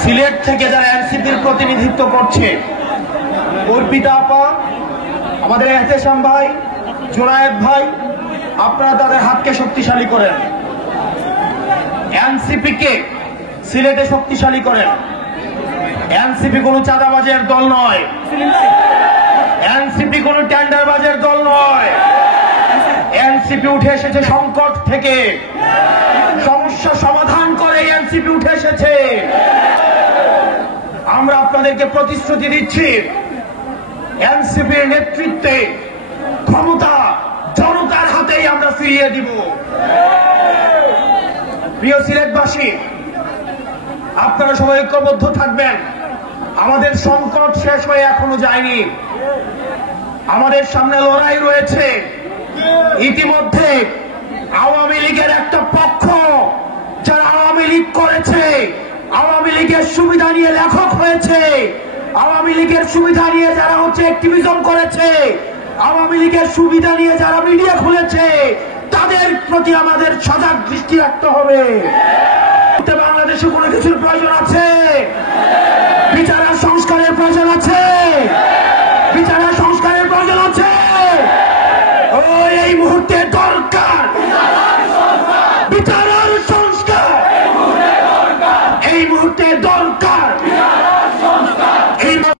সিলেট থেকে যারা এনসিপির প্রতিনিধিত্ব করছে, অর্পিতা আপা, আমাদের এহতেশাম ভাই, জোনায়েদ ভাই, আপনারা তাদের হাতকে শক্তিশালী করেন, এনসিপিকে সিলেটে শক্তিশালী করেন। এনসিপি কোন চাঁদাবাজের দল নয়, এনসিপি কোন টেন্ডারবাজের দল নয়। এনসিপি উঠে এসেছে সংকট থেকে, সমস্যা সমাধান করে এনসিপি উঠে এসেছে। আমরা আপনাদেরকে প্রতিশ্রুতি দিচ্ছি, এনসিপির নেতৃত্বে ক্ষমতা জনতার হাতেই আমরা ফিরিয়ে দিব। প্রিয় সিলেটবাসী, আপনারা সবাই ঐক্যবদ্ধ থাকবেন। আমাদের সংকট শেষ হয়ে এখনো যায়নি, আমাদের সামনে লড়াই রয়েছে। ইতিমধ্যে আওয়ামী লীগের একটা পক্ষ, যারা আওয়ামী লীগ করেছে, আওয়ামী লীগের সুবিধা নিয়ে লেখক হয়েছে, আওয়ামী লীগের সুবিধা নিয়ে যারা অ্যাক্টিভিজম করেছে, আওয়ামী লীগের সুবিধা নিয়ে যারা মিডিয়া খুলেছে, তাদের প্রতি আমাদের সজাগ দৃষ্টি রাখতে হবে। বাংলাদেশে কোনো কিছুর প্রয়োজন আছে, বিচার আর সংস্কারের প্রয়োজন আছে।